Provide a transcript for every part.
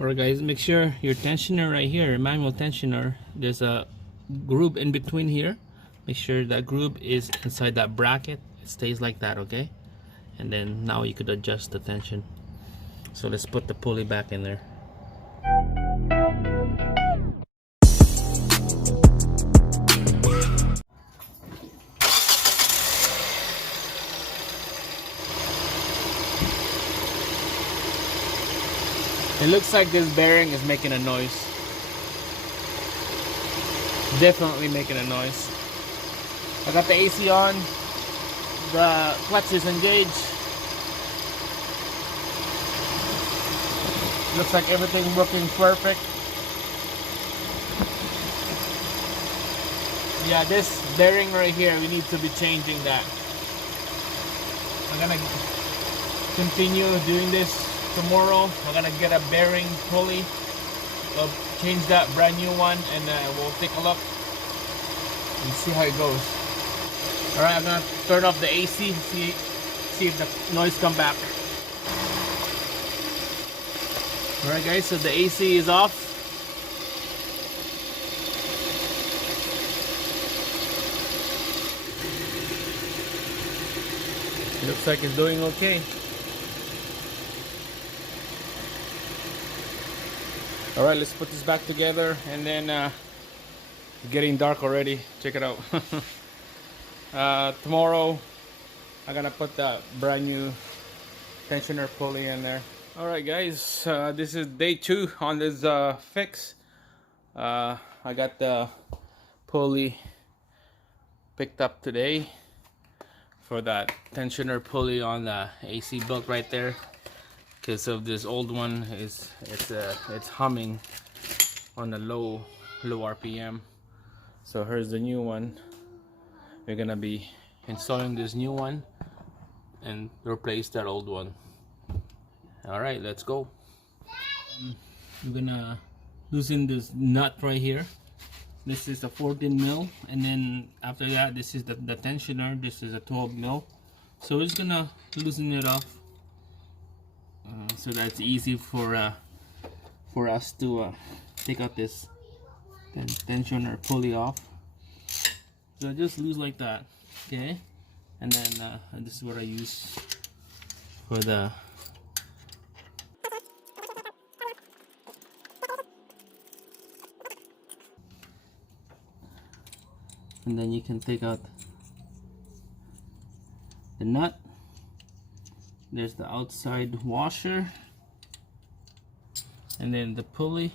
Alright guys, make sure your tensioner right here, manual tensioner, there's a groove in between here. Make sure that groove is inside that bracket. It stays like that, okay? And then now you could adjust the tension. So let's put the pulley back in there. It looks like this bearing is making a noise. Definitely making a noise. I got the AC on. The clutch is engaged. Looks like everything's working perfect. Yeah, this bearing right here, we need to be changing that. I'm gonna continue doing this tomorrow. I'm gonna get a bearing pulley. I'll change that brand new one, and we'll take a look and see how it goes. All right, I'm gonna turn off the AC. See if the noise come back. All right, guys. So the AC is off. Looks like it's doing okay. All right, let's put this back together, and then it's getting dark already. Check it out. Tomorrow I'm gonna put the brand new tensioner pulley in there. All right, guys, this is day 2 on this fix. I got the pulley picked up today for that tensioner pulley on the AC belt right there. Because of this old one, it's humming on a low RPM. So here's the new one. We're gonna be installing this new one and replace that old one. All right, let's go. We're gonna loosen this nut right here. This is a 14 mil, and then after that, this is the tensioner. This is a 12 mil. So we're just gonna loosen it off. So that's easy for us to take out this tensioner pulley off. So just loose like that, okay? And then this is what I use for the and then you can take out the nut. There's the outside washer, and then the pulley.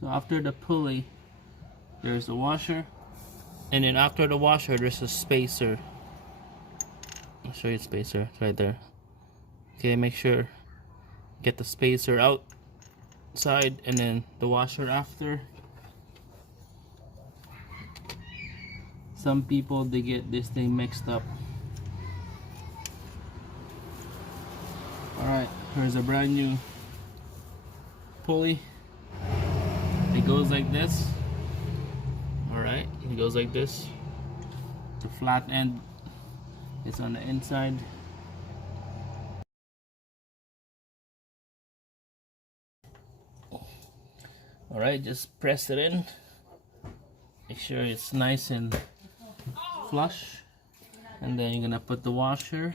So after the pulley, there's the washer, and then after the washer, there's a spacer. I'll show you the spacer. It's right there. Okay, make sure get the spacer outside, and then the washer after. Some people, they get this thing mixed up. Alright, here's a brand new pulley. It goes like this. Alright, it goes like this. The flat end is on the inside. Alright, just press it in. Make sure it's nice and flush, and then you're gonna put the washer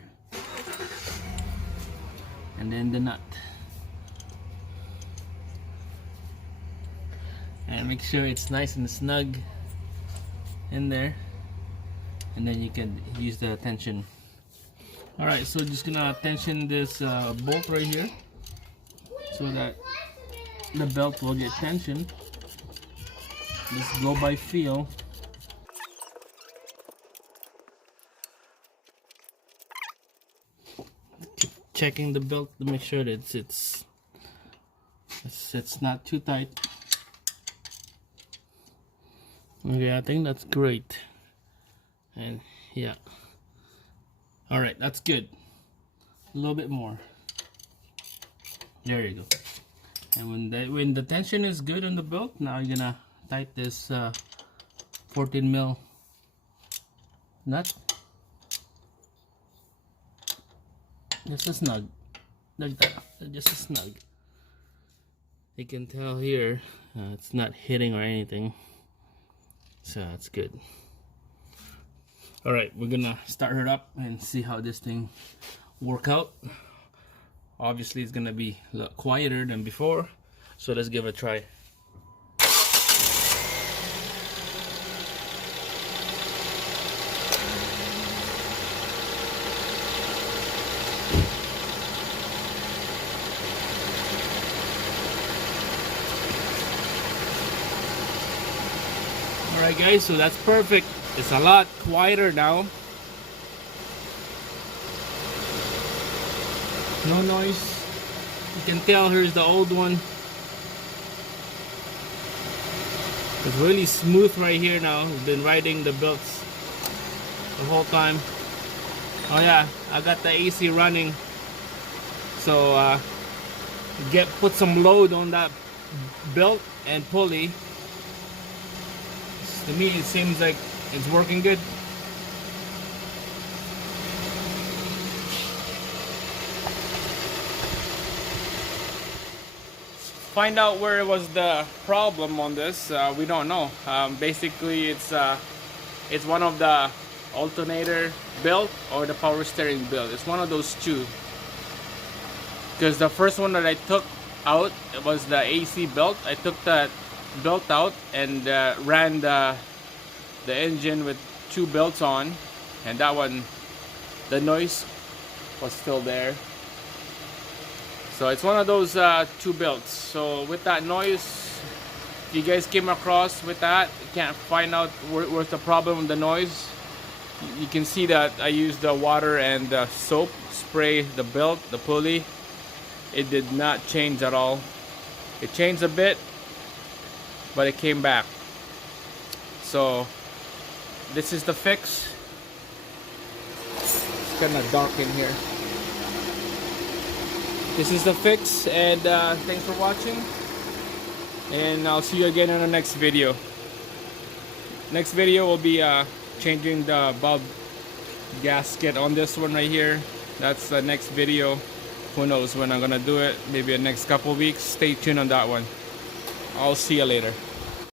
and then the nut, and make sure it's nice and snug in there, and then you can use the tension. All right, so just gonna tension this bolt right here so that the belt will get tension. Just go by feel. Keep checking the belt to make sure that it's not too tight. Okay, I think that's great. And yeah, all right, that's good. A little bit more. There you go. And when the tension is good on the belt, now you're gonna tighten this 14 mil nut. Just a snug. Like that. Just a snug. You can tell here it's not hitting or anything. So that's good. Alright, we're gonna start her up and see how this thing work out. Obviously it's gonna be a lot quieter than before. So let's give it a try. Alright guys, so that's perfect. It's a lot quieter now. No noise. You can tell here's the old one. It's really smooth right here now. We've been riding the belts the whole time. Oh yeah, I got the AC running. So put some load on that belt and pulley. To me it seems like it's working good. Find out where was the problem on this. We don't know. Basically it's one of the alternator belt or the power steering belt. It's one of those two. Because the first one that I took out, it was the AC belt. I took that belt out and ran the engine with two belts on, and that one, the noise was still there. So it's one of those two belts. So with that noise, if you guys came across with that, you can't find out where's the problem with the noise, you can see that I used the water and the soap spray the belt, the pulley. It did not change at all. It changed a bit, but it came back. So this is the fix. It's kind of dark in here. This is the fix, and thanks for watching, and I'll see you again in the next video. Next video will be changing the bulb gasket on this one right here. That's the next video. Who knows when I'm gonna do it, maybe the next couple weeks. Stay tuned on that one. I'll see you later.